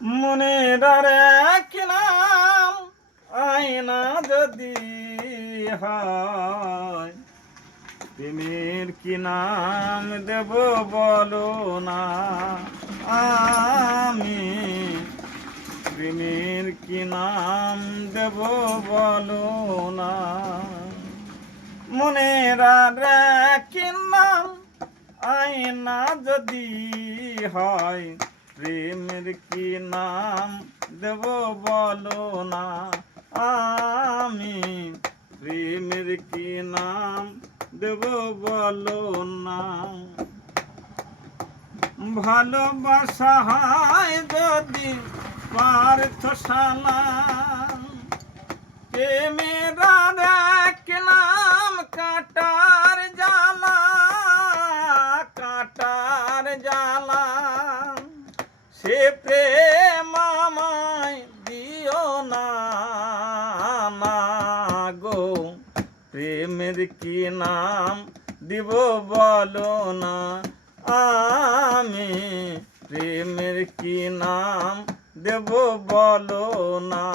মনের এক নাম আয়না যদি হয়, প্রেমের কি নাম দেব বলো না। আমি প্রেমের কি নাম দেব বলো না। মনের এক নাম আয়না যদি হয়, প্রেমের কি নাম দেব বলো না। আমি প্রেমের কি নাম দেব বলো না। ভালোবাসা হয় যদি পার্থশালা, প্রেমের এক নাম কাটার জ্বালা, কাটার জ্বালা। সে প্রেম আমায় দিও না, না গো। প্রেমের কি নাম দিব বলো না। আমি প্রেমের কি নাম দেব বলো না।